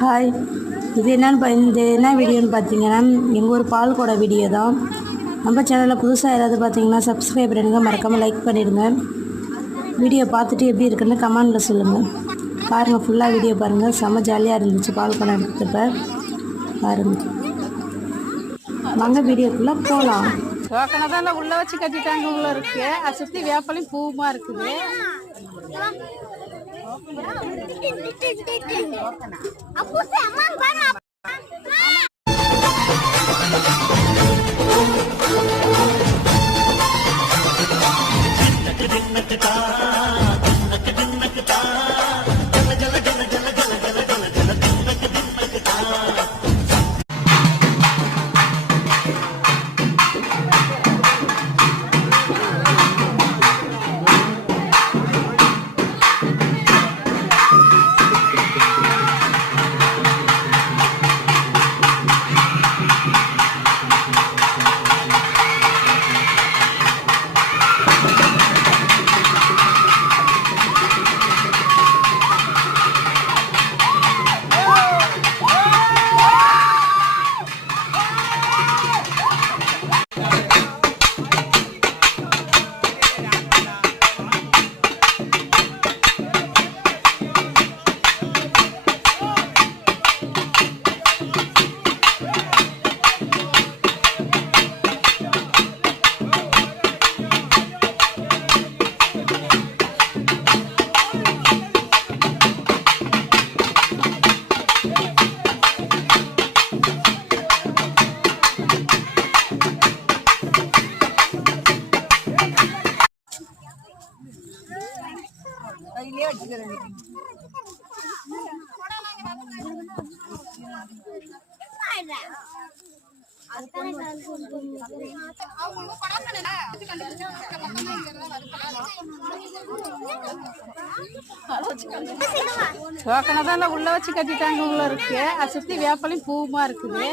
Hi, இது என்ன வீடியோன்னு பார்த்தீங்கன்னா, எங்கள் ஒரு பால் கூட வீடியோ தான். நம்ம சேனலில் புதுசாக யாராவது பார்த்தீங்கன்னா சப்ஸ்கிரைப் பண்ணிடுங்க, மறக்காமல் லைக் பண்ணிடுங்க. வீடியோ பார்த்துட்டு எப்படி இருக்குன்னு கமெண்டில் சொல்லுங்கள். பாருங்கள், ஃபுல்லாக வீடியோ பாருங்கள். செம்ம ஜாலியாக இருந்துச்சு பால் குடம் எடுத்தப்ப. பாருங்கள் வாங்க வீடியோக்குள்ளே போகலாம். டோக்கனை உள்ள வச்சு கட்டிட்டாங்க. உள்ள இருக்கு, அதை சுற்றி வேப்பலையும் பூமா இருக்குது. டோக்கனை உள்ள வச்சு கட்டிட்டாங்க. உள்ள இருக்கு, அதை சுற்றி வேப்பலையும் பூமா இருக்குது.